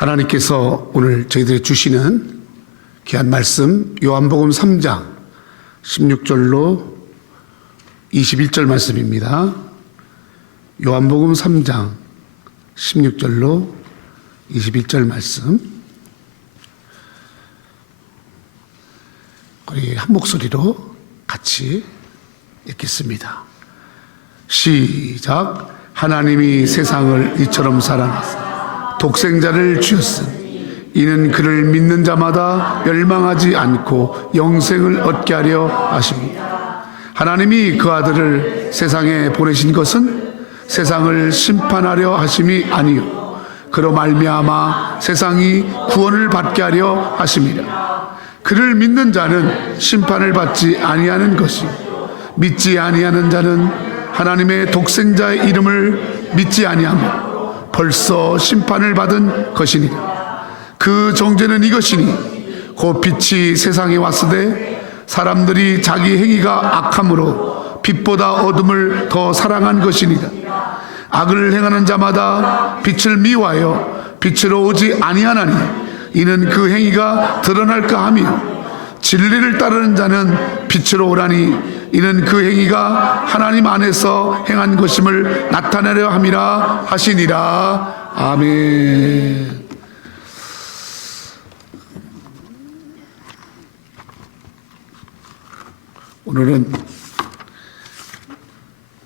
하나님께서 오늘 저희들이 주시는 귀한 말씀 요한복음 3장 16절로 21절 말씀입니다. 요한복음 3장 16절로 21절 말씀, 우리 한 목소리로 같이 읽겠습니다. 시작. 하나님이 세상을 이처럼 사랑하사 독생자를 주셨으니 이는 그를 믿는 자마다 멸망하지 않고 영생을 얻게 하려 하십니다. 하나님이 그 아들을 세상에 보내신 것은 세상을 심판하려 하심이 아니요 그로 말미암아 세상이 구원을 받게 하려 하심이라. 그를 믿는 자는 심판을 받지 아니하는 것이요 믿지 아니하는 자는 하나님의 독생자의 이름을 믿지 아니하며 벌써 심판을 받은 것이니라. 그 정죄는 이것이니 곧 빛이 세상에 왔으되 사람들이 자기 행위가 악함으로 빛보다 어둠을 더 사랑한 것이니라. 악을 행하는 자마다 빛을 미워하여 빛으로 오지 아니하나니 이는 그 행위가 드러날까 하며 진리를 따르는 자는 빛으로 오라니 이는 그 행위가 하나님 안에서 행한 것임을 나타내려 함이라 하시니라. 아멘. 오늘은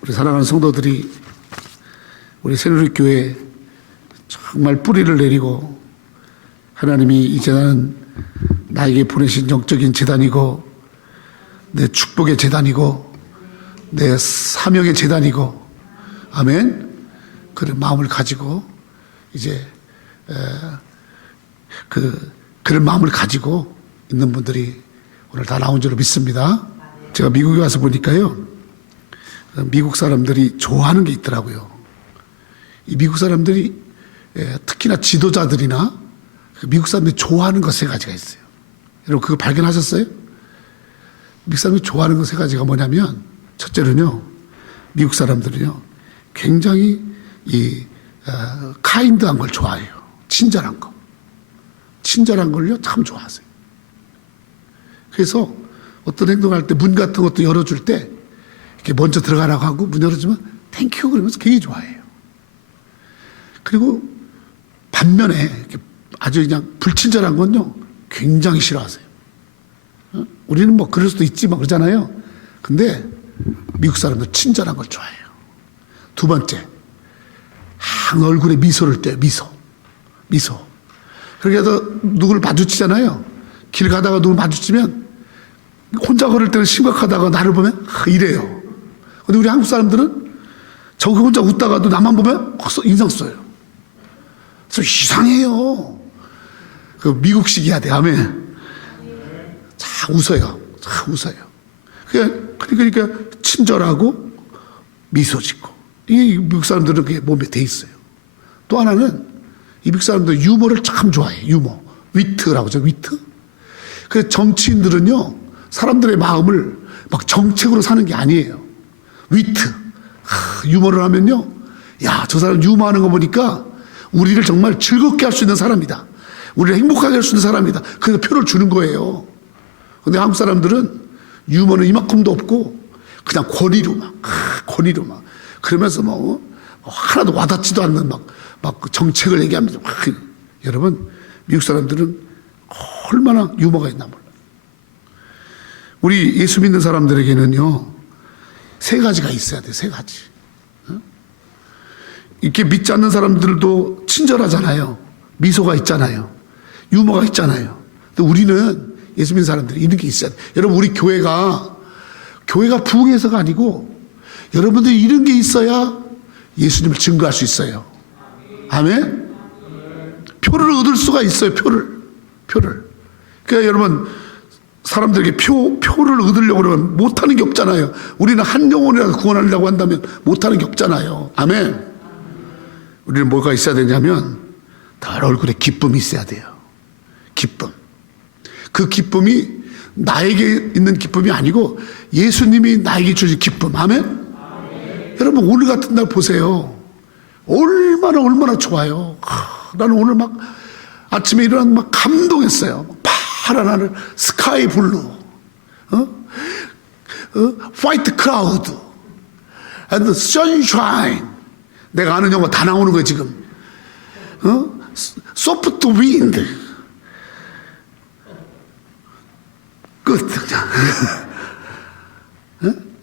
우리 사랑하는 성도들이 우리 새누리교회 정말 뿌리를 내리고 하나님이 이 재단은 나에게 보내신 영적인 재단이고 내 축복의 재단이고 내 사명의 재단이고, 아멘. 그런 마음을 가지고 이제 그런 마음을 가지고 있는 분들이 오늘 다 나온 줄로 믿습니다. 제가 미국에 와서 보니까요, 미국 사람들이 좋아하는 게 있더라고요. 이 미국 사람들이 특히나 지도자들이나 미국 사람들이 좋아하는 것 세 가지가 있어요. 여러분 그거 발견하셨어요? 미국 사람들이 좋아하는 것 세 가지가 뭐냐면, 첫째로는요, 미국 사람들은요 굉장히 카인드한 걸 좋아해요. 친절한 거, 친절한 걸요 참 좋아하세요. 그래서 어떤 행동할 때 문 같은 것도 열어줄 때 이렇게 먼저 들어가라고 하고 문 열어주면 땡큐 그러면서 굉장히 좋아해요. 그리고 반면에 아주 그냥 불친절한 건요 굉장히 싫어하세요. 우리는 뭐 그럴 수도 있지 막 그러잖아요. 근데 미국 사람들 친절한 걸 좋아해요. 두 번째, 얼굴에 미소를 떼요. 미소. 그렇게 해서 누구를 마주치잖아요. 길 가다가 누구를 마주치면 혼자 걸을 때는 심각하다가 나를 보면 이래요. 근데 우리 한국 사람들은 저기 혼자 웃다가도 나만 보면 인상 써요. 그래서 이상해요. 그 미국식이야 돼. 아멘. 자 웃어요. 그러니까 친절하고 미소 짓고, 이 미국 사람들은 그게 몸에 돼 있어요. 또 하나는 이 미국 사람들 유머를 참 좋아해요. 유머, 위트라고 하죠. 위트. 그래서 정치인들은요 사람들의 마음을 막 정책으로 사는 게 아니에요. 위트, 유머를 하면요, 야, 저 사람 유머하는 거 보니까 우리를 정말 즐겁게 할 수 있는 사람이다, 우리를 행복하게 할 수 있는 사람이다. 그래서 표를 주는 거예요. 근데 한국 사람들은 유머는 이만큼도 없고 그냥 권위로 막 그러면서 뭐 하나도 와닿지도 않는 막 정책을 얘기하면서 막. 여러분 미국 사람들은 얼마나 유머가 있나 몰라요. 우리 예수 믿는 사람들에게는요 세 가지가 있어야 돼요. 세 가지. 이렇게 믿지 않는 사람들도 친절하잖아요. 미소가 있잖아요. 유머가 있잖아요. 근데 우리는 예수 믿는 사람들이 이런 게 있어야 돼요. 여러분 우리 교회가 부흥해서가 아니고 여러분들이 이런 게 있어야 예수님을 증거할 수 있어요. 아멘. 표를 얻을 수가 있어요. 표를. 그러니까 여러분 사람들에게 표를 얻으려고 그러면 못하는 게 없잖아요. 우리는 한 영혼이라도 구원하려고 한다면 못하는 게 없잖아요. 아멘. 우리는 뭐가 있어야 되냐면 늘 얼굴에 기쁨이 있어야 돼요. 기쁨. 그 기쁨이 나에게 있는 기쁨이 아니고 예수님이 나에게 주신 기쁨. 아멘. 여러분 오늘 같은 날 보세요. 얼마나 좋아요. 나는 오늘 막 아침에 일어나면 막 감동했어요. 파란 하늘, 스카이 블루, 화이트 클라우드, and sunshine. 내가 아는 영어 다 나오는 거예요 지금. 소프트 윈드. 끝.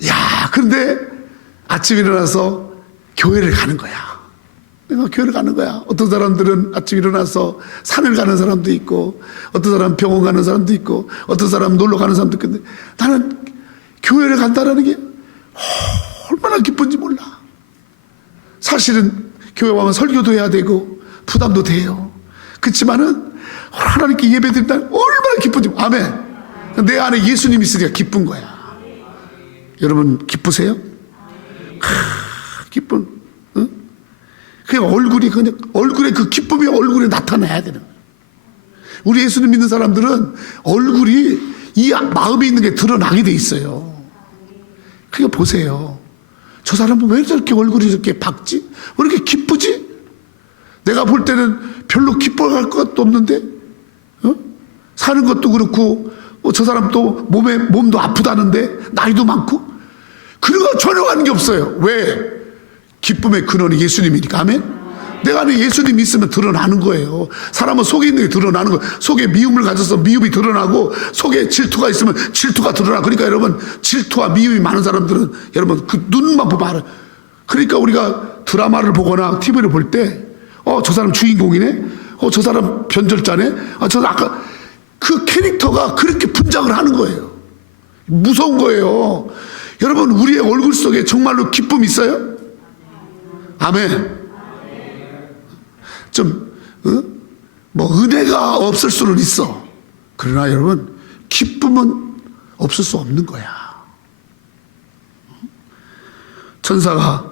야, 그런데 아침에 일어나서 교회를 가는 거야. 내가 교회를 가는 거야. 어떤 사람들은 아침에 일어나서 산을 가는 사람도 있고, 어떤 사람은 병원 가는 사람도 있고, 어떤 사람은 놀러 가는 사람도 있고, 근데 나는 교회를 간다는 게 얼마나 기쁜지 몰라. 사실은 교회 와면 설교도 해야 되고 부담도 돼요. 그렇지만은 하나님께 예배드린다는 얼마나 기쁜지. 아멘. 내 안에 예수님이 있으니까 기쁜 거야. 여러분 기쁘세요? 기쁜. 그냥 얼굴이 그냥 얼굴에 그 기쁨이 얼굴에 나타나야 되는 거예요. 우리 예수님 믿는 사람들은 얼굴이 이 마음에 있는 게 드러나게 돼 있어요. 그러니까 보세요. 저 사람은 왜 저렇게 얼굴이 저렇게 밝지? 왜 이렇게 기쁘지? 내가 볼 때는 별로 기뻐할 것도 없는데, 사는 것도 그렇고, 저 사람 또 몸도 아프다는데, 나이도 많고, 그런 거 전혀 하는 게 없어요. 왜? 기쁨의 근원이 예수님이니까. 아멘? 내가 안에 예수님이 있으면 드러나는 거예요. 사람은 속에 있는 게 드러나는 거예요. 속에 미움을 가져서 미움이 드러나고, 속에 질투가 있으면 질투가 드러나고. 그러니까 여러분, 질투와 미움이 많은 사람들은 여러분 그 눈만 보면 알아요. 그러니까 우리가 드라마를 보거나 TV를 볼 때, 저 사람 주인공이네? 저 사람 변절자네? 저 사람 아까 그 캐릭터가 그렇게 분장을 하는 거예요. 무서운 거예요. 여러분, 우리의 얼굴 속에 정말로 기쁨 있어요? 아멘. 은혜가 없을 수는 있어. 그러나 여러분, 기쁨은 없을 수 없는 거야. 천사가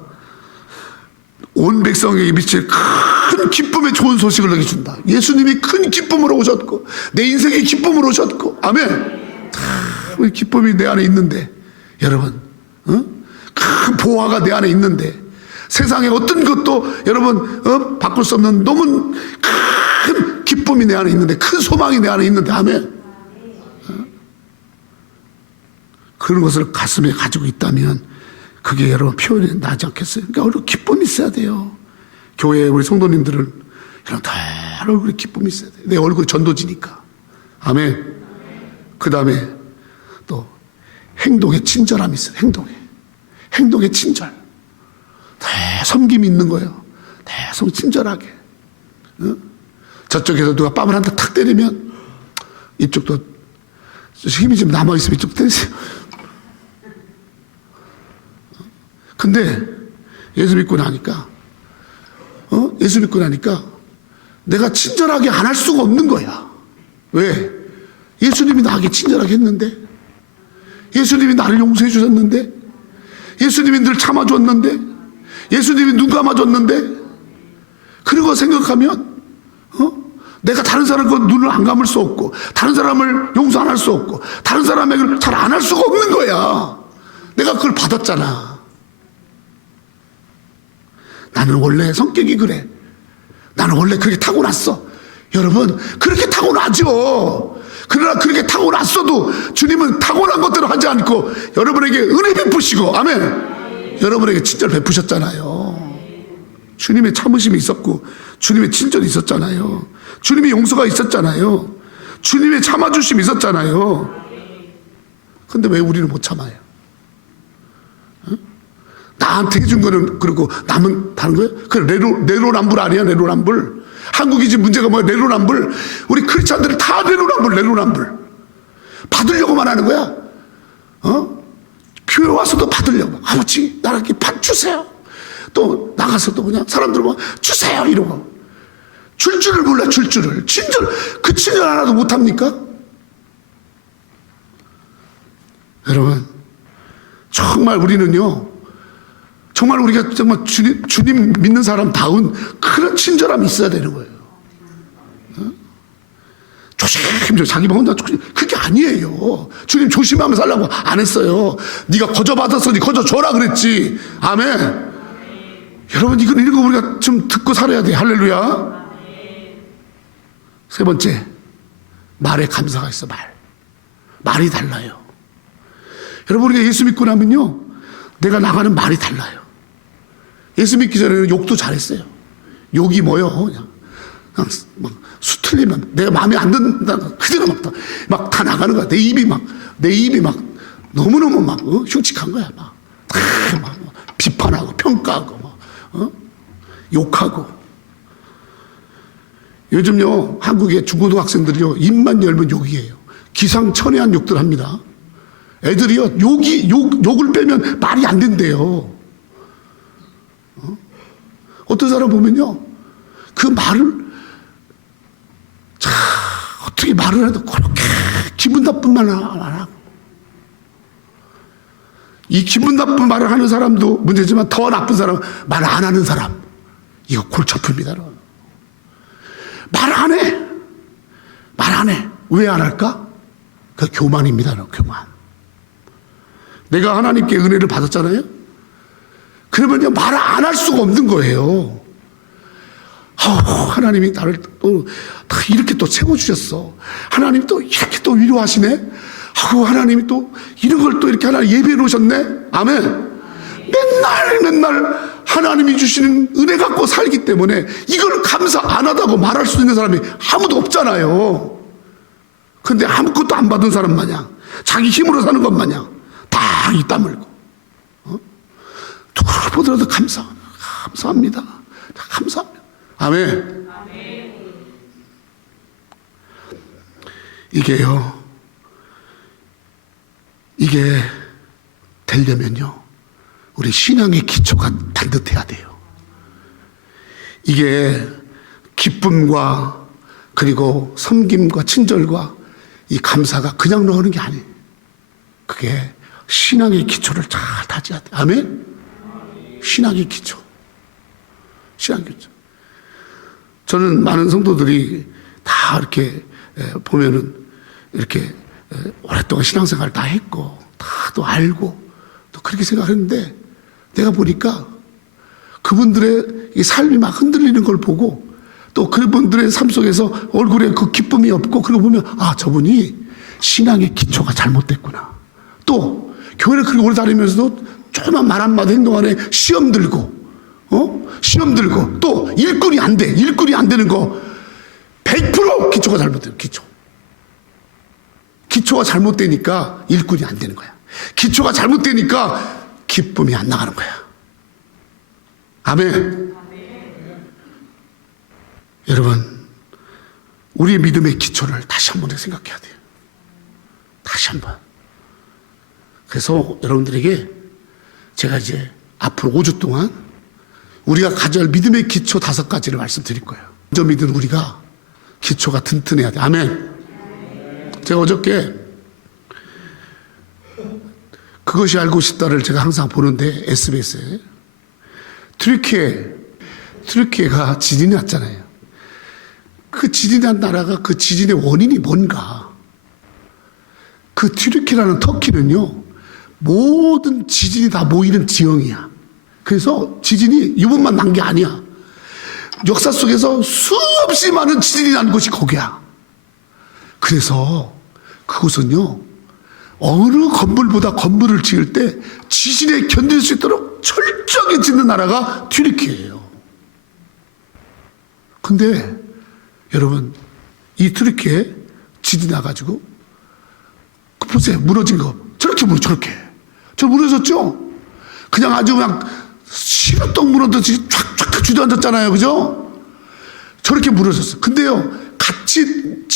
온 백성에게 미칠 큰 기쁨의 좋은 소식을 너에게 준다. 예수님이 큰 기쁨으로 오셨고, 내 인생의 기쁨으로 오셨고, 아멘. 우리 기쁨이 내 안에 있는데, 여러분, 큰 보화가 내 안에 있는데, 세상에 어떤 것도 여러분 바꿀 수 없는 너무 큰 기쁨이 내 안에 있는데, 큰 소망이 내 안에 있는데, 아멘. 그런 것을 가슴에 가지고 있다면 그게 여러분 표현이 나지 않겠어요? 그러니까 얼굴 기쁨이 있어야 돼요. 교회에 우리 성도님들은 여러분 다 얼굴에 기쁨이 있어야 돼요. 내 얼굴이 전도지니까. 아멘. 그 다음에 또 행동에 친절함이 있어요. 행동에 친절. 섬김이 있는 거예요. 대성 친절하게. 저쪽에서 누가 뺨을 한 대 탁 때리면 이쪽도 힘이 좀 남아있으면 이쪽 때리세요. 근데 예수 믿고 나니까 내가 친절하게 안 할 수가 없는 거야. 왜? 예수님이 나에게 친절하게 했는데, 예수님이 나를 용서해 주셨는데, 예수님이 늘 참아줬는데, 예수님이 눈 감아줬는데, 그런 거 생각하면 내가 다른 사람 그 눈을 안 감을 수 없고, 다른 사람을 용서 안 할 수 없고, 다른 사람에게 잘 안 할 수가 없는 거야. 내가 그걸 받았잖아. 나는 원래 성격이 그래. 나는 원래 그렇게 타고났어. 여러분, 그렇게 타고나죠. 그러나 그렇게 타고났어도 주님은 타고난 것대로 하지 않고 여러분에게 은혜 베푸시고, 아멘. 여러분에게 친절 베푸셨잖아요. 주님의 참으심이 있었고, 주님의 친절이 있었잖아요. 주님의 용서가 있었잖아요. 주님의 참아주심이 있었잖아요. 근데 왜 우리는 못 참아요? 나한테 해준 거는 그렇고 남은 다른 거예요? 그 내로남불 아니야? 내로남불. 한국이 지금 문제가 뭐야? 내로남불. 우리 크리스찬들이 다 내로남불. 받으려고만 하는 거야. 교회 와서도 받으려고. 아버지, 나에게 밥 주세요. 또 나가서도 그냥 사람들 뭐 주세요 이러고. 줄 줄을 몰라. 친절. 그 친절 하나도 못합니까? 여러분, 정말 우리는요, 정말 우리가 정말 주님 믿는 사람다운 그런 친절함이 있어야 되는 거예요. 조심, 자기만 혼자 그게 아니에요. 주님 조심하면서 살라고 안 했어요. 네가 거저 받았으니 거저 줘라 그랬지. 아멘. 여러분, 이런 거 우리가 좀 듣고 살아야 돼. 할렐루야. 세 번째, 말에 감사가 있어. 말이 달라요. 여러분, 우리가 예수 믿고 나면요, 내가 나가는 말이 달라요. 예수 믿기 전에는 욕도 잘했어요. 욕이 뭐요? 그냥 막 수틀리면 내가 마음에 안 든다 그대로 막 다 나가는 거야. 내 입이 막 너무너무 막 흉측한 거야. 막 비판하고 평가하고 막 욕하고. 요즘요, 한국의 중고등학생들이요, 입만 열면 욕이에요. 기상천외한 욕들 합니다. 애들이요, 욕을 빼면 말이 안 된대요. 어떤 사람 보면요, 그 말을, 어떻게 말을 해도 그렇게 기분 나쁜 말을 안 하고. 이 기분 나쁜 말을 하는 사람도 문제지만 더 나쁜 사람, 말 안 하는 사람. 이거 골치 아픕니다. 말 안 해. 말 안 해. 왜 안 할까? 그 교만입니다. 교만. 내가 하나님께 은혜를 받았잖아요. 그러면요, 말을 안 할 수가 없는 거예요. 하나님이 나를 또 이렇게 또 채워주셨어. 하나님 또 이렇게 또 위로하시네. 하나님이 또 이런 걸 또 이렇게 하나님 예배해 놓으셨네. 아멘. 맨날 하나님이 주시는 은혜 갖고 살기 때문에 이걸 감사 안 하다고 말할 수 있는 사람이 아무도 없잖아요. 근데 아무것도 안 받은 사람 마냥, 자기 힘으로 사는 것 마냥 다 이 땀 흘고, 누구를 보더라도 감사합니다. 감사합니다. 아멘. 이게 되려면요, 우리 신앙의 기초가 반듯해야 돼요. 이게 기쁨과 그리고 섬김과 친절과 이 감사가 그냥 나오는 게 아니에요. 그게 신앙의 기초를 잘 다져야 돼요. 아멘? 신앙의 기초. 저는 많은 성도들이 다 이렇게 보면은 이렇게 오랫동안 신앙생활 다 했고, 다 또 알고, 또 그렇게 생각했는데, 내가 보니까 그분들의 이 삶이 막 흔들리는 걸 보고, 또 그분들의 삶 속에서 얼굴에 그 기쁨이 없고, 그러고 보면, 저분이 신앙의 기초가 잘못됐구나. 또, 교회를 그렇게 오래 다니면서도 조금만 말 한마디 행동 안에 시험 들고, 또 일꾼이 안 돼. 일꾼이 안 되는 거 100% 기초가 잘못돼요. 기초가 잘못되니까 일꾼이 안 되는 거야. 기초가 잘못되니까 기쁨이 안 나가는 거야. 아멘. 여러분, 우리의 믿음의 기초를 다시 한번 생각해야 돼요. 다시 한번. 그래서 여러분들에게 제가 이제 앞으로 5주 동안 우리가 가져야 할 믿음의 기초 5가지를 말씀드릴 거예요. 먼저 믿은 우리가 기초가 튼튼해야 돼. 아멘. 제가 어저께 그것이 알고 싶다를 제가 항상 보는데, SBS에 트리키에가 지진이 났잖아요. 그 지진이 난 나라가 그 지진의 원인이 뭔가. 그 트리키라는 터키는요, 모든 지진이 다 모이는 지형이야. 그래서 지진이 이번만 난 게 아니야. 역사 속에서 수없이 많은 지진이 난 곳이 거기야. 그래서 그곳은요, 어느 건물보다 건물을 지을 때 지진에 견딜 수 있도록 철저하게 짓는 나라가 튀르키예요. 근데 여러분, 이 튀르키에 지진이 나가지고 보세요. 무너진 거 저렇게 저 무너졌죠? 그냥 아주 그냥 시루떡 무너졌지 쫙쫙 주저앉았잖아요. 그죠? 저렇게 무너졌어. 근데요, 같은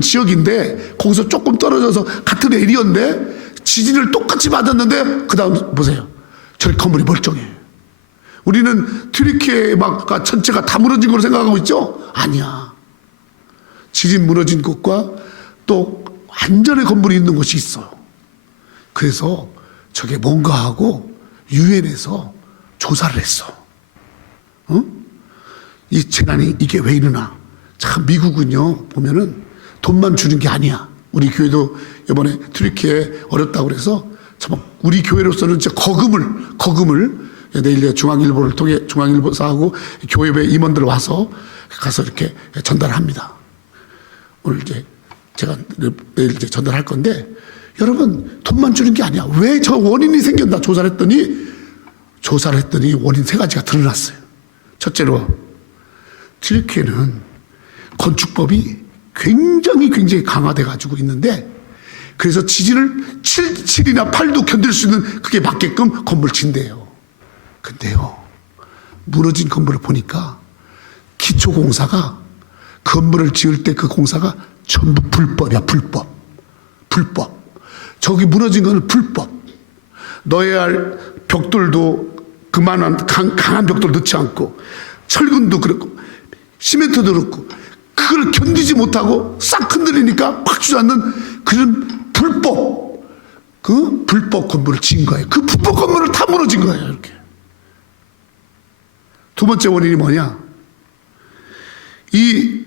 지역인데 거기서 조금 떨어져서 같은 에리어인데 지진을 똑같이 맞았는데 그 다음 보세요. 저렇게 건물이 멀쩡해. 우리는 튀르키예 막 전체가 다 무너진 걸로 생각하고 있죠? 아니야. 지진 무너진 곳과 또 안전의 건물이 있는 곳이 있어요. 그래서 저게 뭔가 하고 유엔에서 조사를 했어. 이 재난이 이게 왜 이러나. 참 미국은요, 보면은 돈만 주는 게 아니야. 우리 교회도 이번에 튀르키예 어렵다고 그래서 참 우리 교회로서는 진짜 거금을 내일 중앙일보를 통해 중앙일보사하고 교회 임원들 와서 가서 이렇게 전달합니다. 오늘 이제 제가 내일 이제 전달할 건데, 여러분 돈만 주는 게 아니야. 왜 저 원인이 생겼나 조사를 했더니 원인 세 가지가 드러났어요. 첫째로 튀르키예는 건축법이 굉장히 강화돼 가지고 있는데, 그래서 지진을 7이나 8도 견딜 수 있는 그게 맞게끔 건물을 짓는데요. 근데요, 무너진 건물을 보니까 기초공사가, 건물을 지을 때 그 공사가 전부 불법이야. 불법. 저기 무너진 거는 불법. 넣어야 할 벽돌도 그만한 강한 벽돌 넣지 않고, 철근도 그렇고 시멘트도 그렇고, 그걸 견디지 못하고 싹 흔들리니까 팍 주저앉는 그런 불법 건물을 지은 거예요. 그 불법 건물을 다 무너진 거예요. 이렇게. 두 번째 원인이 뭐냐? 이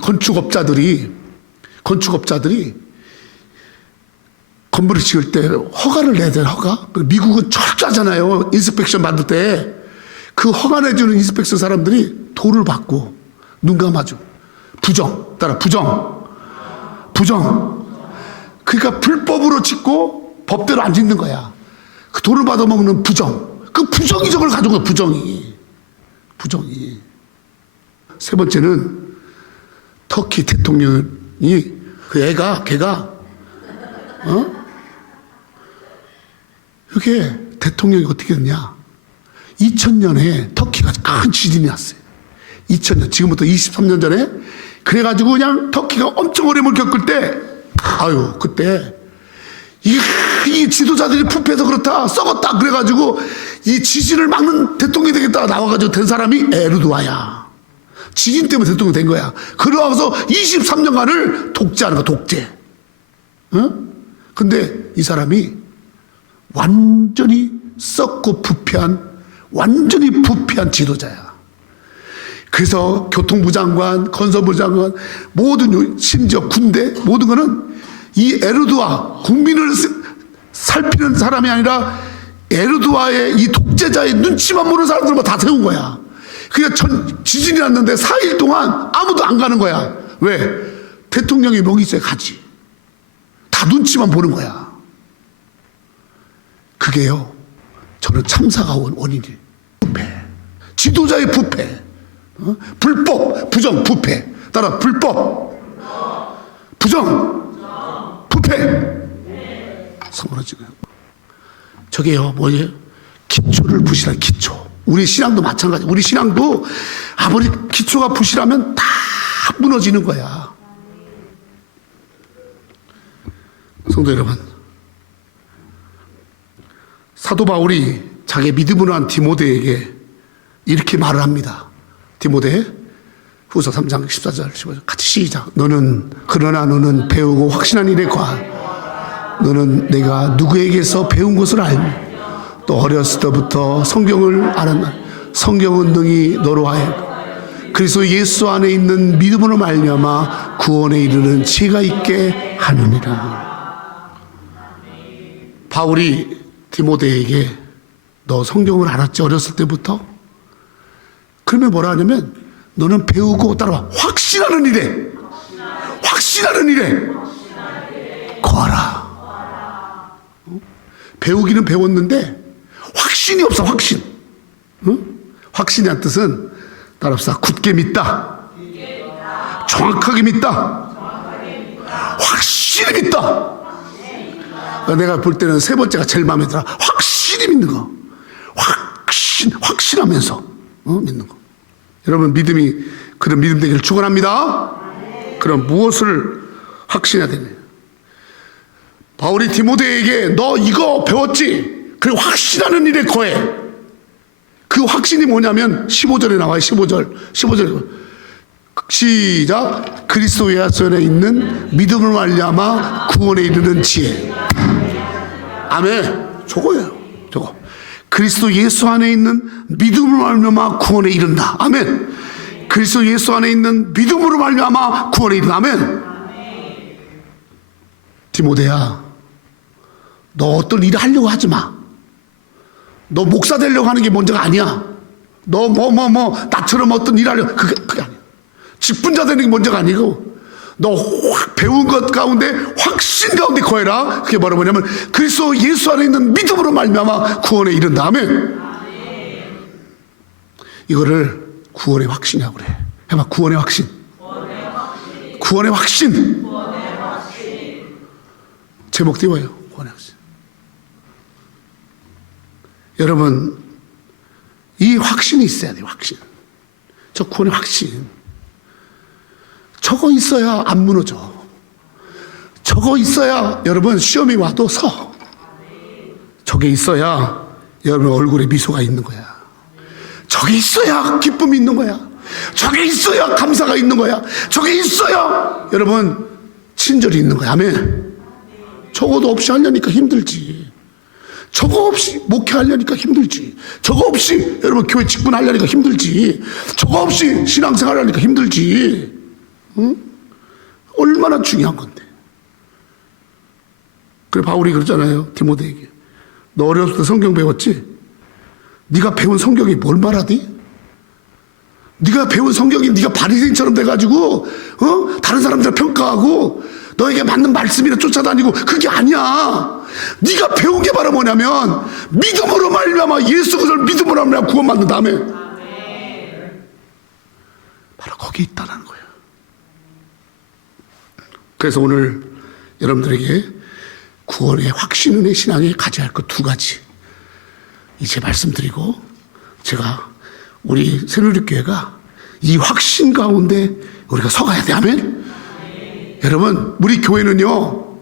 건축업자들이 건물을 지을 때 허가를 내야 돼요. 허가. 미국은 철저하잖아요. 인스펙션 받을 때 그 허가 내주는 인스펙션 사람들이 돈을 받고 눈 감아주고 부정. 그러니까 불법으로 짓고 법대로 안 짓는 거야. 그 돈을 받아먹는 부정. 그 부정이 저걸 가져온 거야. 부정이. 세 번째는 터키 대통령이 걔가 이게 대통령이 어떻게 됐냐? 2000년에 터키가 큰 지진이 났어요. 2000년, 지금부터 23년 전에. 그래가지고 그냥 터키가 엄청 어려움을 겪을 때, 그때 이 지도자들이 부패해서 그렇다, 썩었다, 그래가지고 이 지진을 막는 대통령이 되겠다 나와가지고 된 사람이 에르도아야. 지진 때문에 대통령이 된 거야. 그러고서 23년간을 독재하는 거야. 독재. 근데 이 사람이 완전히 썩고 완전히 부패한 지도자야. 그래서 교통부 장관, 건설부 장관, 심지어 군대, 모든 거는 이 에르도아, 국민을 살피는 사람이 아니라 에르도아의 이 독재자의 눈치만 보는 사람들만 다 세운 거야. 그러니까 지진이 났는데 4일 동안 아무도 안 가는 거야. 왜? 대통령이 명이 있어야 가지. 다 눈치만 보는 거야. 그게요, 저는 참사가 온 원인이 부패. 지도자의 부패. 불법, 부정, 부패. 따라 불법, 부정, 부패. 서물어지고요. 저게요, 뭐예요? 기초를 부실한 기초. 우리 신앙도 마찬가지. 우리 신앙도 아무리 기초가 부실하면 다 무너지는 거야. 성도 여러분, 사도 바울이 자기 믿음으로 한 디모데에게 이렇게 말을 합니다. 디모데 후서 3장 14절 15절 같이 시작. 그러나 너는 배우고 확신한 일에 과 너는 내가 누구에게서 배운 것을 알며 또 어렸을 때부터 성경을 알았나. 성경은 능히 너로 하여금 그리스도 예수 안에 있는 믿음으로 말미암아 구원에 이르는 지혜가 있게 하느니라. 바울이 디모데에게 너 성경을 알았지 어렸을 때부터? 그러면 뭐라 하냐면 너는 배우고 따라와 확신하는 일에 거하라. 배우기는 배웠는데 확신이 없어. 확신. 확신이란 뜻은 따라합시다. 굳게 믿다. 정확하게 믿다. 확실히 믿다. 내가 볼 때는 세 번째가 제일 마음에 들어. 확실히 믿는 거. 확신하면서 믿는 거. 여러분 그런 믿음 되기를 축원합니다. 그럼 무엇을 확신해야 되냐? 바울이 디모데에게 너 이거 배웠지? 그리고 확신하는 일에 거해. 그 확신이 뭐냐면 15절에 나와요. 15절 시작. 그리스도 예수 안에 있는 믿음을 말미암아 구원에 이르는 지혜. 아멘. 저거예요. 저거. 그리스도 예수 안에 있는 믿음으로 말미암아 구원에 이른다. 아멘. 그리스도 예수 안에 있는 믿음으로 말미암아 구원에 이른다. 아멘. 디모데야, 너 어떤 일을 하려고 하지 마. 너 목사 되려고 하는 게 먼저가 아니야. 너 나처럼 어떤 일을 하려고 그게 아니야. 직분자 되는 게 문제가 아니고 너 배운 것 가운데 확신 가운데 거해라. 그게 뭐냐면 그리스도 예수 안에 있는 믿음으로 말미암아 구원에 이른다. 아멘. 이거를 구원의 확신이라고 그래. 해봐. 구원의 확신. 구원의 확신. 제목 띄워요. 구원의 확신. 여러분, 이 확신이 있어야 돼요. 확신. 저 구원의 확신. 저거 있어야 안 무너져. 저거 있어야 여러분 시험이 와도 서. 저게 있어야 여러분 얼굴에 미소가 있는 거야. 저게 있어야 기쁨이 있는 거야. 저게 있어야 감사가 있는 거야. 저게 있어야 여러분 친절이 있는 거야. 아멘. 저거도 없이 하려니까 힘들지. 저거 없이 목회하려니까 힘들지. 저거 없이 여러분 교회 직분하려니까 힘들지. 저거 없이 신앙생활하려니까 힘들지. 응? 얼마나 중요한 건데. 그래 바울이 그러잖아요. 디모데에게. 너 어렸을 때 성경 배웠지? 네가 배운 성경이 뭘 말하디? 네가 배운 성경이 네가 바리새인처럼 돼가지고 다른 사람들 평가하고 너에게 맞는 말씀이나 쫓아다니고 그게 아니야. 네가 배운 게 바로 뭐냐면 믿음으로 말미암아 예수 그리스도를 믿음으로 말미암아 구원받는 다음에 바로 거기에 있다는 거예요. 그래서 오늘 여러분들에게 구원의 확신 은혜 신앙에 가져야 할 것 두 가지 이제 말씀드리고 제가 우리 새누리교회가 이 확신 가운데 우리가 서가야 돼. 아멘. 여러분 우리 교회는요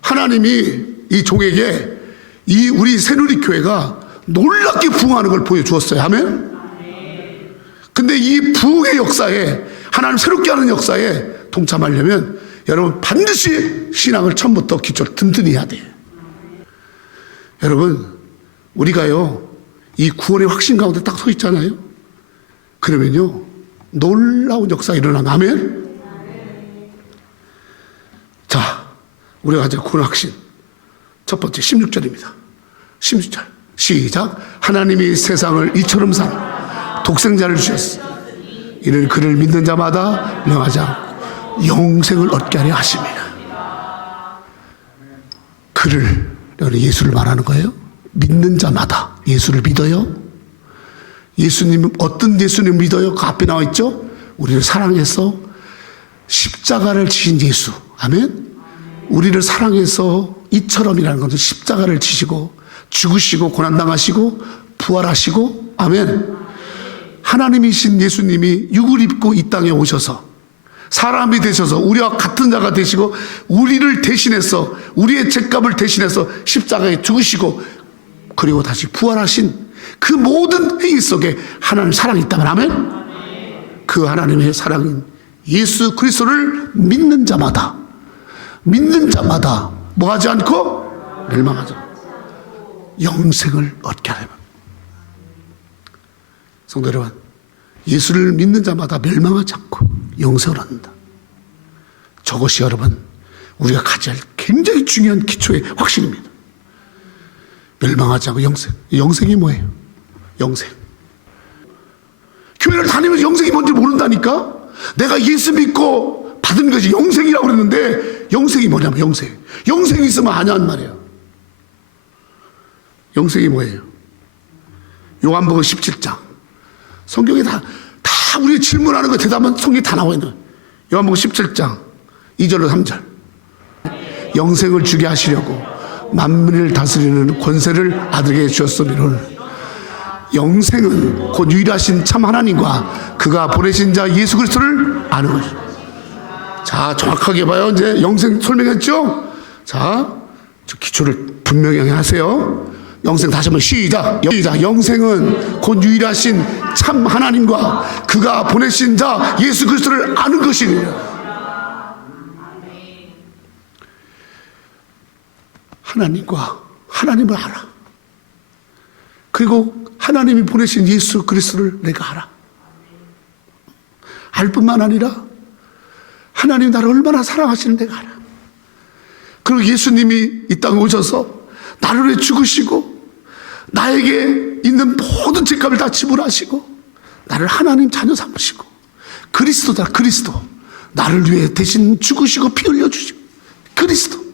하나님이 이 종에게 이 우리 새누리교회가 놀랍게 부흥하는 걸 보여주었어요. 아멘. 근데 이 부흥의 역사에 하나님 새롭게 하는 역사에 동참하려면 여러분 반드시 신앙을 처음부터 기초를 든든히 해야 돼요. 여러분 우리가요 이 구원의 확신 가운데 딱 서 있잖아요. 그러면요 놀라운 역사가 일어나면 아멘. 자 우리가 가진 구원 확신 첫 번째 16절입니다 16절 시작. 하나님이 세상을 이처럼 사랑 독생자를 주셨으니 이는 그를 믿는 자마다 멸망하지 않고 영생을 얻게 하려 하심이라. 그를 예수를 말하는 거예요. 믿는 자마다 예수를 믿어요. 예수님 어떤 예수님 믿어요? 그 앞에 나와 있죠. 우리를 사랑해서 십자가를 지신 예수. 아멘. 우리를 사랑해서 이처럼이라는 것은 십자가를 지시고 죽으시고 고난당하시고 부활하시고 아멘. 하나님이신 예수님이 육을 입고 이 땅에 오셔서 사람이 되셔서 우리와 같은 자가 되시고 우리를 대신해서 우리의 죄값을 대신해서 십자가에 죽으시고 그리고 다시 부활하신 그 모든 행위 속에 하나님 사랑이 있다면 아멘. 그 하나님의 사랑인 예수 그리스도를 믿는 자마다 뭐하지 않고 멸망하지 않고 영생을 얻게 하려면 성도 여러분 예수를 믿는 자마다 멸망하지 않고 영생을 얻는다. 저것이 여러분 우리가 가져야 할 굉장히 중요한 기초의 확신입니다. 멸망하지 않고 영생. 영생이 뭐예요? 영생. 교회를 다니면서 영생이 뭔지 모른다니까. 내가 예수 믿고 받은 것이 영생이라고 그랬는데 영생이 뭐냐면 영생이 있으면 아냐는 말이에요. 영생이 뭐예요? 요한복음 17장 성경에 다 우리 질문하는 거 대답은 성경에 다 나와 있는 거예요. 요한복음 17장 2절로 3절 영생을 주게 하시려고 만민을 다스리는 권세를 아들에게 주었으므로 영생은 곧 유일하신 참 하나님과 그가 보내신 자 예수 그리스도를 아는 것입니다. 자 정확하게 봐요. 이제 영생 설명했죠. 자 기초를 분명히 하세요. 영생 다시 한번 시작. 영생은 곧 유일하신 참 하나님과 그가 보내신 자 예수 그리스도를 아는 것이니라. 하나님을 알아. 그리고 하나님이 보내신 예수 그리스도를 내가 알아. 알 뿐만 아니라 하나님 나를 얼마나 사랑하시는 내가 알아. 그리고 예수님이 이 땅에 오셔서 나를 위해 죽으시고 나에게 있는 모든 죄값을 다 지불하시고 나를 하나님 자녀 삼으시고 그리스도다. 그리스도. 나를 위해 대신 죽으시고 피 흘려주시고 그리스도.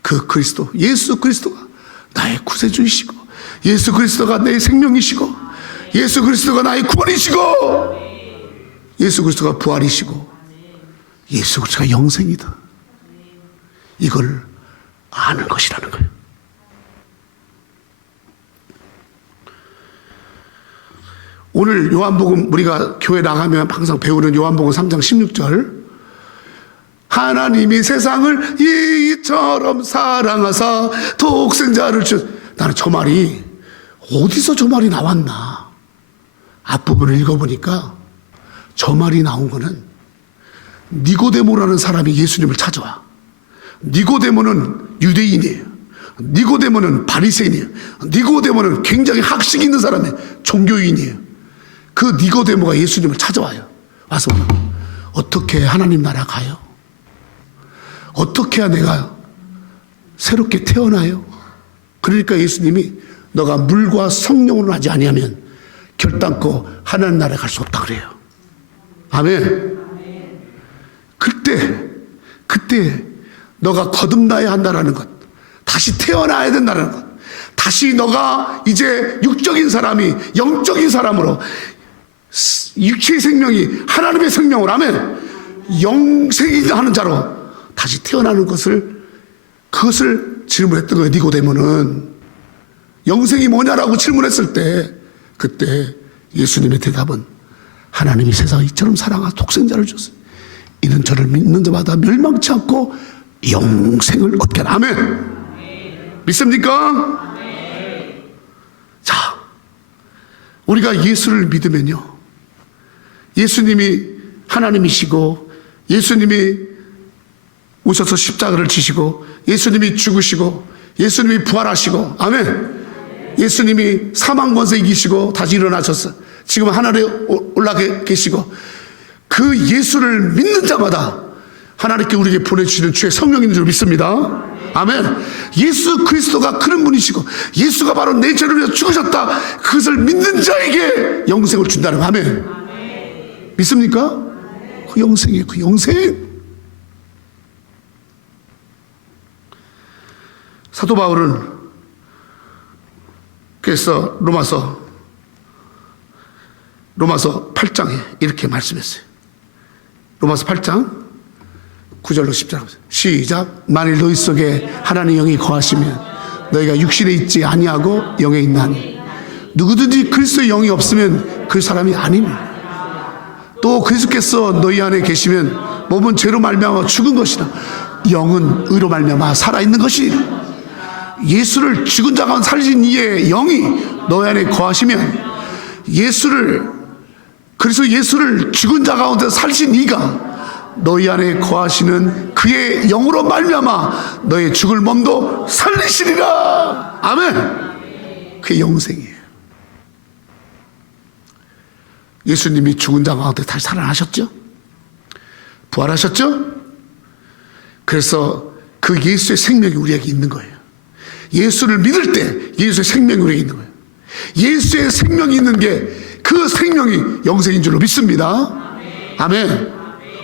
그 그리스도, 예수 그리스도가 나의 구세주이시고, 예수 그리스도가 내 생명이시고, 예수 그리스도가 나의 구원이시고, 예수 그리스도가 부활이시고, 예수 그리스도가 영생이다. 이걸 아는 것이라는 거예요. 오늘 요한복음, 우리가 교회 나가면 항상 배우는 요한복음 3장 16절, 하나님이 세상을 이처럼 사랑하사 독생자를 나는 저 말이 어디서 저 말이 나왔나 앞부분을 읽어보니까 저 말이 나온 거는 니고데모라는 사람이 예수님을 찾아와. 니고데모는 유대인이에요. 니고데모는 바리새인이에요. 니고데모는 굉장히 학식 있는 사람이에요. 종교인이에요. 그 니고데모가 예수님을 찾아와요. 와서 어떻게 하나님 나라 가요? 어떻게 해야 내가 새롭게 태어나요? 그러니까 예수님이 너가 물과 성령으로 하지 아니하면 결단코 하나님 나라에 갈 수 없다 그래요. 아멘. 그때 너가 거듭나야 한다는 것, 다시 태어나야 된다는 것, 다시 너가 이제 육적인 사람이 영적인 사람으로, 육체의 생명이 하나님의 생명으로, 아멘, 영생이 하는 자로 다시 태어나는 그것을 질문했던 거예요. 니고데모는 영생이 뭐냐라고 질문했을 때, 그때 예수님의 대답은 하나님이 세상을 이처럼 사랑하사 독생자를 줬어요. 이는 저를 믿는 자마다 멸망치 않고 영생을 얻게 하라. 아멘. 믿습니까? 자, 우리가 예수를 믿으면요, 예수님이 하나님이시고, 예수님이 오셔서 십자가를 지시고, 예수님이 죽으시고, 예수님이 부활하시고, 아멘. 예수님이 사망 권세 이기시고 다시 일어나셔서 지금 하늘에 올라 계시고, 그 예수를 믿는 자마다 하나님께 우리에게 보내주시는 주의 성령인 줄 믿습니다. 아멘. 예수 그리스도가 그런 분이시고, 예수가 바로 내 죄를 위해서 죽으셨다, 그것을 믿는 자에게 영생을 준다는 거. 아멘. 믿습니까? 그 영생이에요. 그 영생. 사도 바울은 그래서 로마서 8장에 이렇게 말씀했어요. 로마서 8장 9절로 10절 시작. 만일 너희 속에 하나님의 영이 거하시면 너희가 육신에 있지 아니하고 영에 있나니, 누구든지 그리스도의 영이 없으면 그 사람이 아니니, 또 그리스도께서 너희 안에 계시면 몸은 죄로 말미암아 죽은 것이나 영은 의로 말미암아 살아있는 것이니라. 예수를 죽은 자 가운데 살리신 이의 영이 너희 안에 거하시면, 그래서 예수를 죽은 자 가운데 살리신 이가 너희 안에 거하시는 그의 영으로 말미암아 너의 죽을 몸도 살리시리라. 아멘. 그게 영생이에요. 예수님이 죽은 자 가운데 다시 살아나셨죠? 부활하셨죠? 그래서 그 예수의 생명이 우리에게 있는 거예요. 예수를 믿을 때 예수의 생명이 우리에게 있는 거예요. 예수의 생명이 있는 게 그 생명이 영생인 줄로 믿습니다. 아멘.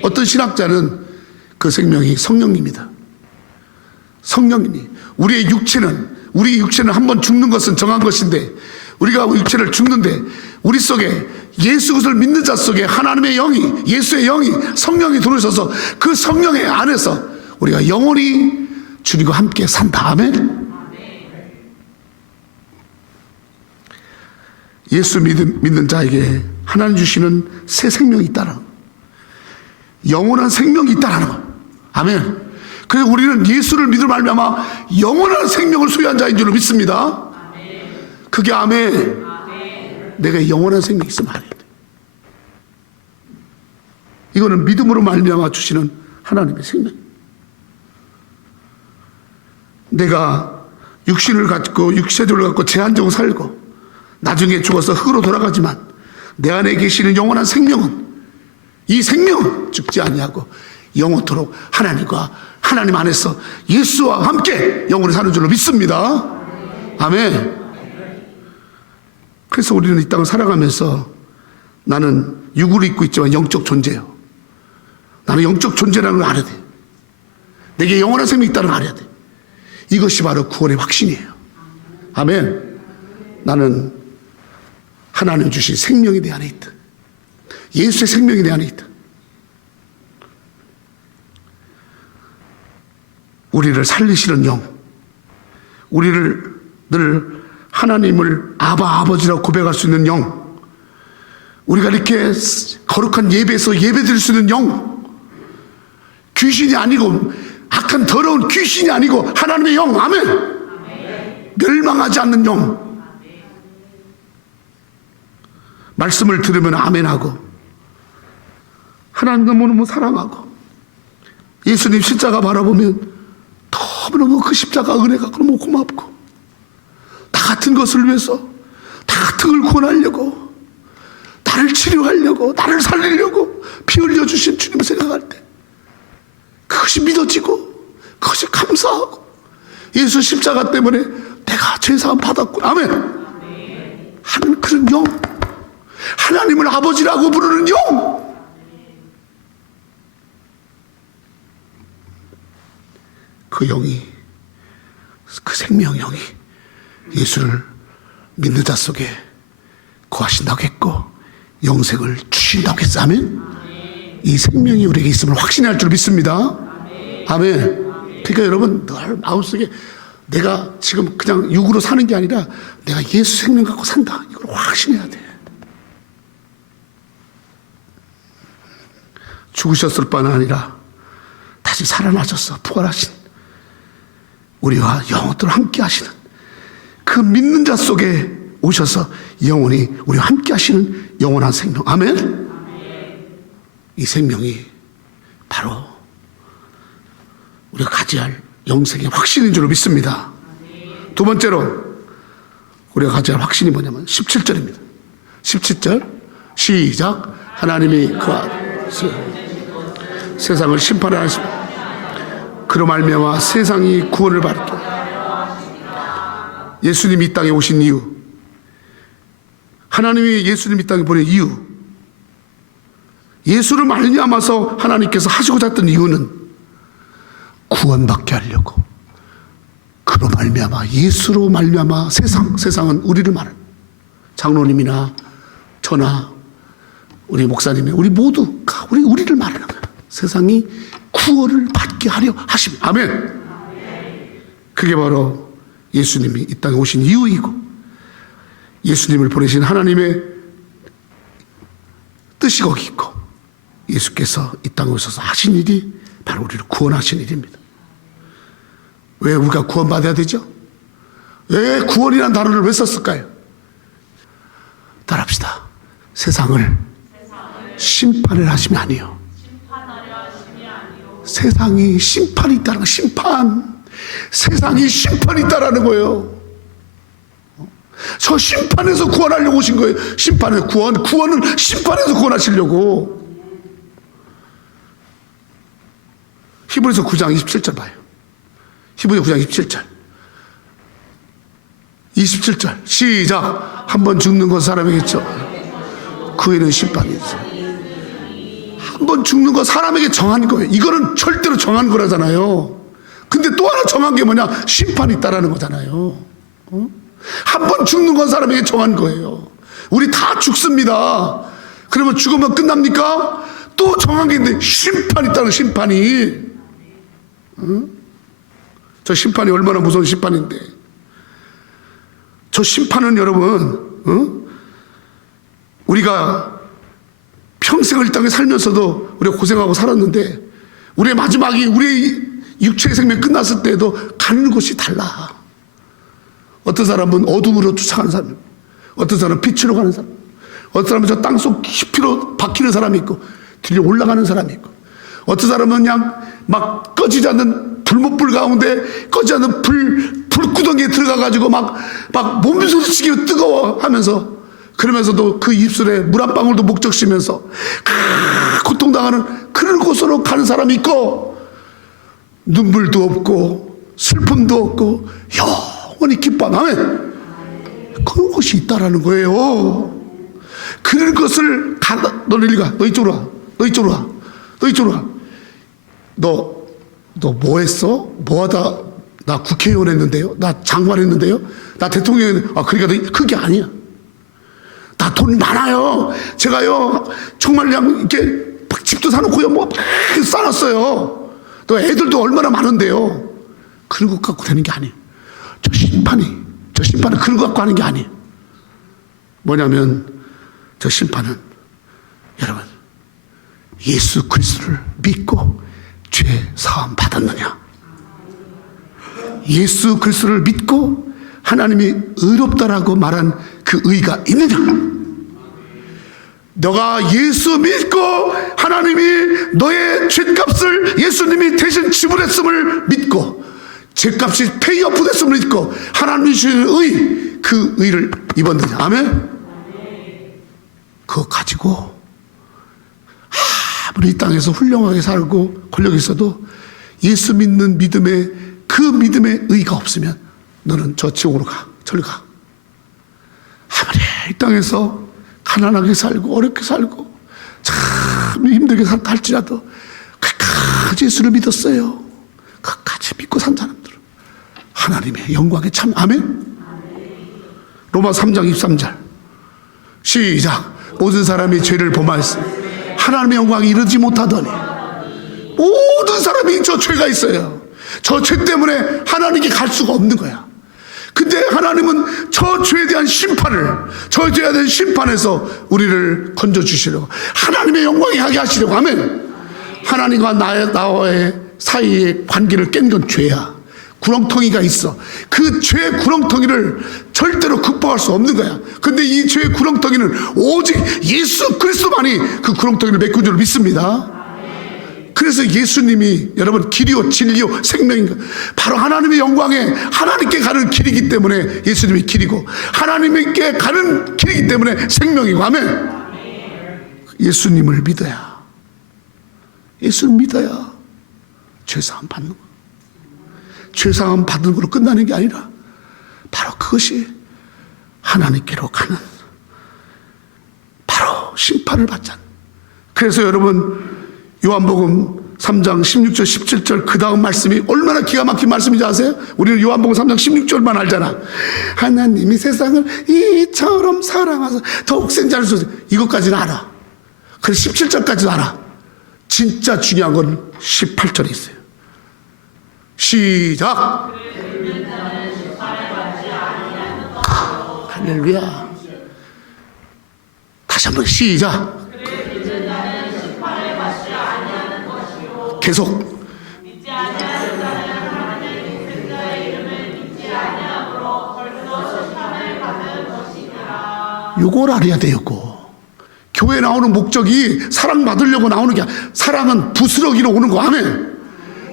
어떤 신학자는 그 생명이 성령입니다. 성령님이 우리의 육체는 한번 죽는 것은 정한 것인데, 우리가 육체를 죽는데 우리 속에 예수 그리스도를 믿는 자 속에 하나님의 영이, 예수의 영이, 성령이 들어오셔서 그 성령의 안에서 우리가 영원히 주님과 함께 산다. 아멘. 예수 믿는 자에게 하나님 주시는 새 생명이 있다는, 영원한 생명이 있다는 거. 아멘. 그래서 우리는 예수를 믿을 말미암아 영원한 생명을 소유한 자인 줄로 믿습니다. 그게 아멘. 내가 영원한 생명이 있으면 안 돼. 이거는 믿음으로 말미암아 주시는 하나님의 생명. 내가 육신을 갖고 육체들을 갖고 제한적으로 살고 나중에 죽어서 흙으로 돌아가지만, 내 안에 계시는 영원한 생명은, 이 생명은 죽지 아니하고 영원토록 하나님 안에서 예수와 함께 영원히 사는 줄로 믿습니다. 아멘. 그래서 우리는 이 땅을 살아가면서 나는 육을 입고 있지만 영적 존재예요. 나는 영적 존재라는 걸 알아야 돼. 내게 영원한 생명이 있다는 걸 알아야 돼. 이것이 바로 구원의 확신이에요. 아멘. 나는 하나님 주신 생명이 내 안에 있다. 예수의 생명이 내 안에 있다. 우리를 살리시는 영, 우리를 늘 하나님을 아버지라고 고백할 수 있는 영, 우리가 이렇게 거룩한 예배에서 예배드릴 수 있는 영, 귀신이 아니고 악한 더러운 귀신이 아니고 하나님의 영, 아멘. 멸망하지 않는 영. 말씀을 들으면 아멘하고 하나님 너무너무 사랑하고 예수님 십자가 바라보면 너무너무 그 십자가 은혜가 너무 고맙고 나 같은 것을 위해서 나 같은 걸 구원하려고 나를 치료하려고 나를 살리려고 피 흘려주신 주님을 생각할 때 그것이 믿어지고 그것이 감사하고 예수 십자가 때문에 내가 죄사함 받았고 아멘 하는 그런 영, 하나님을 아버지라고 부르는 영, 그 영이, 그 생명 영이 예수를 믿는 자 속에 거하신다고 했고 영생을 주신다고 했어. 아멘. 이 생명이 우리에게 있음을 확신해야 할 줄 믿습니다. 아멘. 그러니까 여러분 늘 마음속에 내가 지금 그냥 육으로 사는 게 아니라 내가 예수 생명 갖고 산다, 이걸 확신해야 돼. 죽으셨을 뿐 아니라 다시 살아나셔서 부활하신 우리와 영원토록 함께 하시는 그 믿는 자 속에 오셔서 영원히 우리와 함께 하시는 영원한 생명. 아멘. 이 생명이 바로 우리가 가져야 할 영생의 확신인 줄 믿습니다. 두 번째로 우리가 가져야 할 확신이 뭐냐면 17절입니다. 17절 시작. 하나님이 세상을 심판하시고 그로 말미암아 세상이 구원을 받게. 예수님이 이 땅에 오신 이유, 하나님이 예수님이 이 땅에 보낸 이유, 예수를 말미암아서 하나님께서 하시고자 했던 이유는 구원받게 하려고. 그로 말미암아, 예수로 말미암아 세상은 우리를 말하는 장로님이나 저나 우리 목사님이 우리 모두가 우리를 말하는 거예요. 세상이 구원을 받게 하려 하심. 아멘. 그게 바로 예수님이 이 땅에 오신 이유이고 예수님을 보내신 하나님의 뜻이 거기 있고 예수께서 이 땅에 오셔서 하신 일이 바로 우리를 구원하신 일입니다. 왜 우리가 구원받아야 되죠? 왜 구원이라는 단어를 왜 썼을까요? 따라합시다. 세상을 심판을 하심이 아니요. 세상이 심판이 있다는 거. 심판. 세상이 심판이 있다라는 거예요. 저 심판에서 구원하려고 오신 거예요. 심판의 구원은 심판에서 구원하시려고. 히브리서 9장 27절 봐요. 히브리서 9장 27절 27절 시작. 한 번 죽는 건 사람이겠죠. 그 후에는 심판이 있어요. 한 번 죽는 거 사람에게 정한 거예요. 이거는 절대로 정한 거라잖아요. 근데 또 하나 정한 게 뭐냐? 심판이 있다라는 거잖아요. 한 번 죽는 건 사람에게 정한 거예요. 우리 다 죽습니다. 그러면 죽으면 끝납니까? 또 정한 게 있는데 심판이 있다는 심판이. 저 심판이 얼마나 무서운 심판인데. 저 심판은 여러분, 우리가 평생을 이 땅에 살면서도 우리가 고생하고 살았는데 우리의 마지막이 우리의 육체의 생명이 끝났을 때에도 가는 곳이 달라. 어떤 사람은 어둠으로 쫓아가는 사람, 어떤 사람은 빛으로 가는 사람, 어떤 사람은 저 땅속 깊이로 박히는 사람이 있고 들려 올라가는 사람이 있고, 어떤 사람은 그냥 막 꺼지지 않는 불못불 가운데 꺼지지 않는 불구덩이에 들어가가지고 막 몸소리치기 뜨거워 하면서, 그러면서도 그 입술에 물 한 방울도 못 적시면서 고통당하는 그런 곳으로 가는 사람이 있고, 눈물도 없고 슬픔도 없고 영원히 기뻐하면 그런 곳이 있다라는 거예요. 그것을 너는 일가. 너 이쪽으로 와. 너 이쪽으로 와. 너 이쪽으로 와. 너 뭐 했어? 뭐 하다 나 국회의원 했는데요? 나 장관 했는데요? 나 대통령 했는데. 그러니까 그게 아니야. 나 돈 많아요. 제가요 정말 그냥 이렇게 집도 사놓고요 뭐 막 쌓았어요. 또 애들도 얼마나 많은데요. 그런 것 갖고 되는 게 아니에요. 저 심판은 그런 것 갖고 하는 게 아니에요. 뭐냐면 저 심판은 여러분 예수 그리스도를 믿고 죄 사함 받았느냐, 예수 그리스도를 믿고 하나님이 의롭다라고 말한 그 의가 있느냐. 너가 예수 믿고 하나님이 너의 죄값을 예수님이 대신 지불했음을 믿고 죄값이 페이오프 됐음을 믿고 하나님이 주시는 의, 그 의를 입었느냐. 아멘. 그거 가지고 아무리 이 땅에서 훌륭하게 살고 권력이 있어도 예수 믿는 믿음에 그 믿음의 의가 없으면 너는 저 지옥으로 가. 저리 가. 아무리 이 땅에서 가난하게 살고 어렵게 살고 참 힘들게 살지라도 끝까지 예수를 믿었어요. 끝까지 믿고 산 사람들은 하나님의 영광에 참. 아멘. 로마 3장 23절 시작. 모든 사람이 죄를 범하였으니 하나님의 영광에 이르지 못하더니. 모든 사람이 저 죄가 있어요. 저 죄 때문에 하나님께 갈 수가 없는 거야. 근데 하나님은 저 죄에 대한 저 죄에 대한 심판에서 우리를 건져주시려고 하나님의 영광에 가게 하시려고. 아멘. 하나님과 나와의 사이의 관계를 깬 건 죄야. 구렁텅이가 있어. 그 죄의 구렁텅이를 절대로 극복할 수 없는 거야. 근데 이 죄의 구렁텅이는 오직 예수 그리스도만이 그 구렁텅이를 메꾼 줄 믿습니다. 그래서 예수님이 여러분 길이요 진리요 생명인가, 바로 하나님의 영광에 하나님께 가는 길이기 때문에 예수님이 길이고 하나님께 가는 길이기 때문에 생명이고. 아멘. 예수님을 믿어야, 예수를 믿어야 죄사함 받는 거야. 죄사함 받는 걸로 끝나는 게 아니라 바로 그것이 하나님께로 가는, 바로 심판을 받잖아. 그래서 여러분 요한복음 3장 16절 17절 그 다음 말씀이 얼마나 기가 막힌 말씀인지 아세요? 우리는 요한복음 3장 16절만 알잖아. 하나님이 세상을 이처럼 사랑하사 독생자를 주셨다. 이것까지는 알아. 그래서 17절까지도 알아. 진짜 중요한 건 18절에 있어요. 시작. 할렐루야. 다시 한번 시작. 계속. 요걸 알아야 돼요. 교회 나오는 목적이 사랑 받으려고 나오는 게 아니라 사랑은 부스러기로 오는 거. 아멘.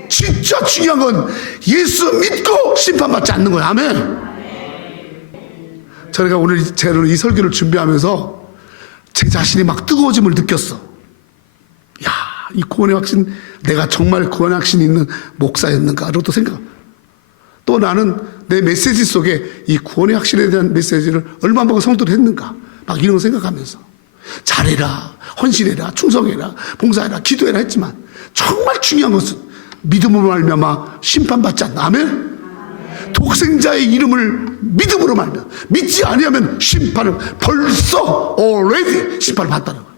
진짜 중요한 건 예수 믿고 심판받지 않는 거예요. 아멘. 제가 오늘 이 설교를 준비하면서 제 자신이 막 뜨거워짐을 느꼈어. 야, 이 구원의 확신, 내가 정말 구원의 확신이 있는 목사였는가로 또 생각. 또 나는 내 메시지 속에 이 구원의 확신에 대한 메시지를 얼마나 성도를 했는가, 막 이런 거 생각하면서 잘해라, 헌신해라, 충성해라, 봉사해라, 기도해라 했지만 정말 중요한 것은 믿음으로 말미암아 심판받지 않나. 아멘. 독생자의 이름을 믿음으로 말미암아 믿지 아니하면 심판을 벌써 already 심판을 받다는 거예요.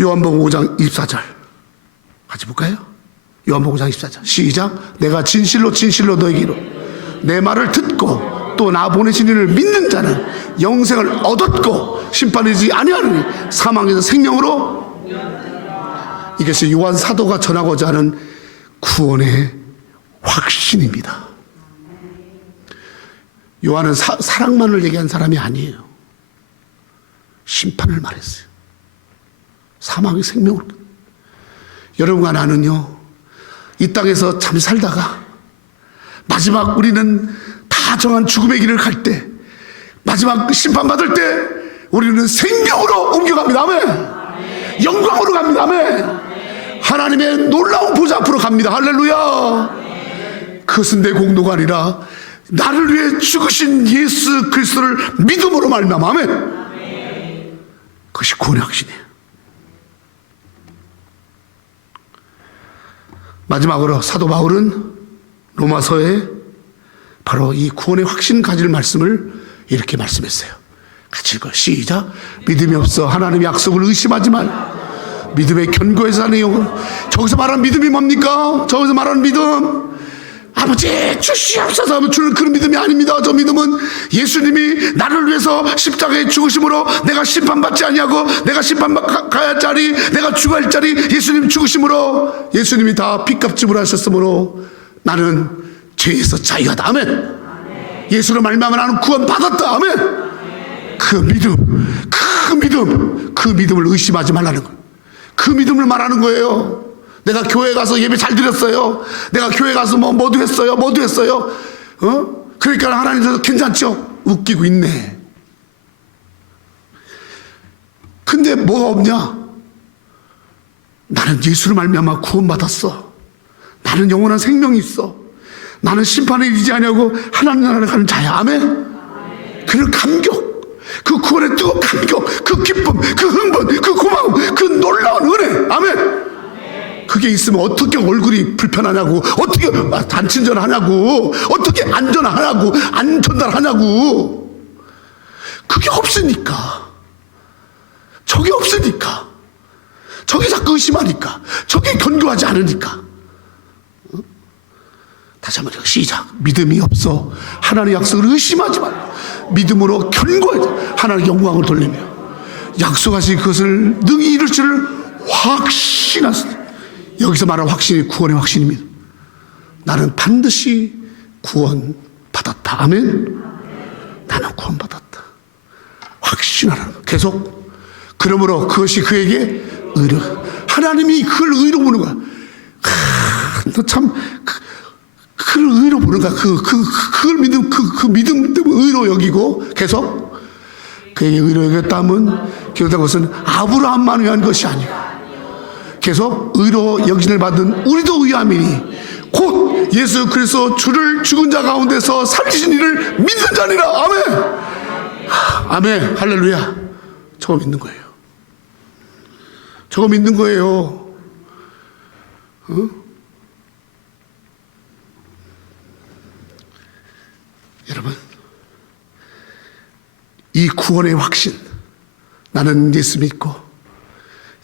요한복음 5장 24절 같이 볼까요? 요한복음 5장 24절 시작. 내가 진실로 진실로 너에게 이르노니 내 말을 듣고 또 나 보내신 이를 믿는 자는 영생을 얻었고 심판이지 아니하느니 사망에서 생명으로. 이것이 요한 사도가 전하고자 하는 구원의 확신입니다. 요한은 사랑만을 얘기한 사람이 아니에요. 심판을 말했어요. 사망의 생명으로. 여러분과 나는요, 이 땅에서 참 살다가 마지막 우리는 다 정한 죽음의 길을 갈 때, 마지막 심판받을 때 우리는 생명으로 옮겨갑니다. 아멘. 영광으로 갑니다. 아멘. 하나님의 놀라운 보좌 앞으로 갑니다. 할렐루야. 그것은 내 공로가 아니라 나를 위해 죽으신 예수 그리스도를 믿음으로 말미암아. 아멘. 그것이 구원의 확신이에요. 마지막으로 사도 바울은 로마서에 바로 이 구원의 확신 가질 말씀을 이렇게 말씀했어요. 같이 읽어요. 시작. 믿음이 없어 하나님의 약속을 의심하지 말. 믿음의 견고해서 하는 영혼. 저기서 말하는 믿음이 뭡니까? 저기서 말하는 믿음, 아버지 주시옵소서 하면 주는 그런 믿음이 아닙니다. 저 믿음은 예수님이 나를 위해서 십자가에 죽으심으로 내가 심판받지 아니하고 내가 심판가야 할 자리, 내가 죽어야 할 자리, 예수님 죽으심으로 예수님이 다 빚값 지불하셨으므로 나는 죄에서 자유하다. 아멘. 예수로 말미암아 나는 구원받았다. 아멘. 그 믿음을 의심하지 말라는 거예요. 그 믿음을 말하는 거예요. 내가 교회 가서 예배 잘 드렸어요. 내가 교회 가서 뭐도 했어요. 그러니까 하나님께서 괜찮죠? 웃기고 있네. 근데 뭐가 없냐? 나는 예수를 말미암아 구원받았어. 나는 영원한 생명이 있어. 나는 심판에 이르지 아니하고 하나님 나라를 가는 자야. 아멘. 그런 감격, 그 구원의 뜨거운 감격, 그 기쁨, 그 흥분, 그 고마움, 그 놀라운 은혜. 아멘. 그게 있으면 어떻게 얼굴이 불편하냐고, 어떻게 단친절하냐고, 어떻게 안전하냐고, 안전달하냐고. 그게 없으니까. 저게 없으니까. 저게 자꾸 의심하니까. 저게 견고하지 않으니까. 다시 한번 시작. 믿음이 없어 하나님의 약속을 의심하지 말라. 믿음으로 견고하게 하나님의 영광을 돌리며 약속하신 그것을 능히 이룰 줄을 확신하소서. 여기서 말하는 확신이 구원의 확신입니다. 나는 반드시 구원받았다. 아멘. 나는 구원받았다. 확신하라는 거. 계속. 그러므로 그것이 그에게 의로. 하나님이 그걸 의로 보는 거야. 너 참 그걸 의로 보는 거야. 그걸 믿음 때문에 의로 여기고 계속 그에게 의로 여겼다면 기록된 것은 아브라함만 위한 것이 아니고 계속 의로 여김을 받은 우리도 의함이니 곧 예수 그리스도 주를 죽은 자 가운데서 살리신 이를 믿는 자니라. 아멘. 아멘. 할렐루야. 저거 믿는 거예요. 저거 믿는 거예요. 여러분, 이 구원의 확신, 나는 예수 믿고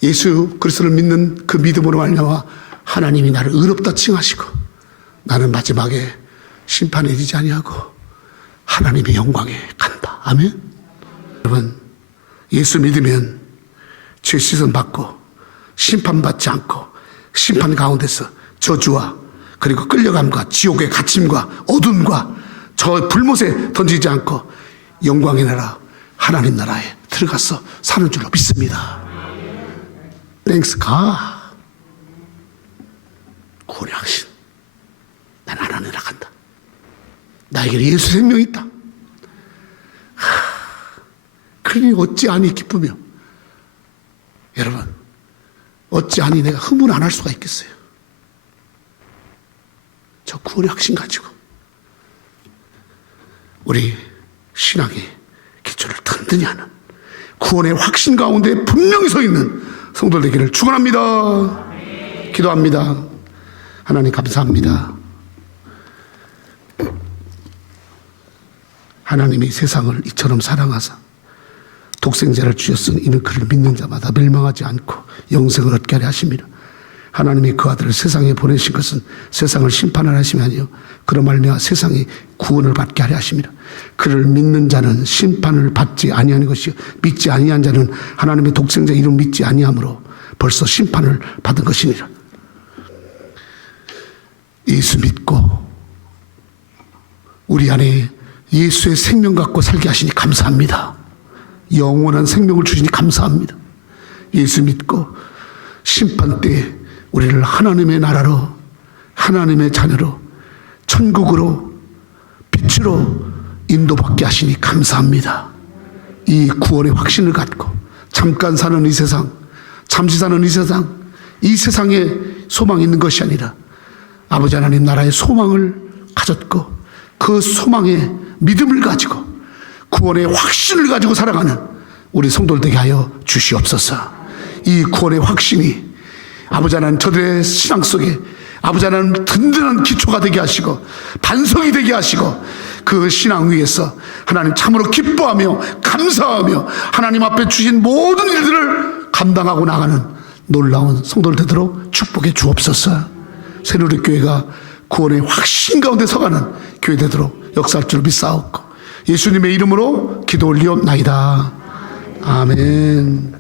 예수 그리스도를 믿는 그 믿음으로 말미암아 하나님이 나를 의롭다 칭하시고 나는 마지막에 심판에 이르지 아니하고 하나님의 영광에 간다. 아멘. 여러분, 예수 믿으면 죄 씻음 받고 심판받지 않고 심판 가운데서 저주와 그리고 끌려감과 지옥의 갇힘과 어둠과 저 불못에 던지지 않고 영광의 나라 하나님 나라에 들어가서 사는 줄로 믿습니다. 땡스 가. 구원의 확신. 난 하나님 나라 간다. 나에게 예수 생명이 있다. 그러니 어찌 아니 기쁘며. 여러분, 어찌 아니 내가 흥분 안 할 수가 있겠어요. 저 구원의 확신 가지고 우리 신앙의 기초를 든든히 하는 구원의 확신 가운데 분명히 서 있는 성도들 되기를 축원합니다. 기도합니다. 하나님 감사합니다. 하나님이 세상을 이처럼 사랑하사 독생자를 주셨으니 이는 그를 믿는 자마다 멸망하지 않고 영생을 얻게 하려 하십니다. 하나님이 그 아들을 세상에 보내신 것은 세상을 심판하려 하심이 아니요 그로 말미암아 세상이 구원을 받게 하려 하십니다. 그를 믿는 자는 심판을 받지 아니하는 것이요 믿지 아니한 자는 하나님의 독생자 이름 믿지 아니하므로 벌써 심판을 받은 것이니라. 예수 믿고 우리 안에 예수의 생명 갖고 살게 하시니 감사합니다. 영원한 생명을 주시니 감사합니다. 예수 믿고 심판 때 우리를 하나님의 나라로, 하나님의 자녀로, 천국으로, 빛으로 인도받게 하시니 감사합니다. 이 구원의 확신을 갖고 잠깐 사는 이 세상, 잠시 사는 이 세상, 이 세상에 소망이 있는 것이 아니라 아버지 하나님 나라의 소망을 가졌고 그 소망의 믿음을 가지고 구원의 확신을 가지고 살아가는 우리 성도들 되게 하여 주시옵소서. 이 구원의 확신이 아버지 하나님 저들의 신앙 속에 아버지 하나님 든든한 기초가 되게 하시고 반석이 되게 하시고 그 신앙 위에서 하나님 참으로 기뻐하며 감사하며 하나님 앞에 주신 모든 일들을 감당하고 나가는 놀라운 성도들 되도록 축복해 주옵소서. 새누리 교회가 구원의 확신 가운데 서가는 교회 되도록 역사할 줄 믿사옵고 예수님의 이름으로 기도 올리옵나이다. 아멘.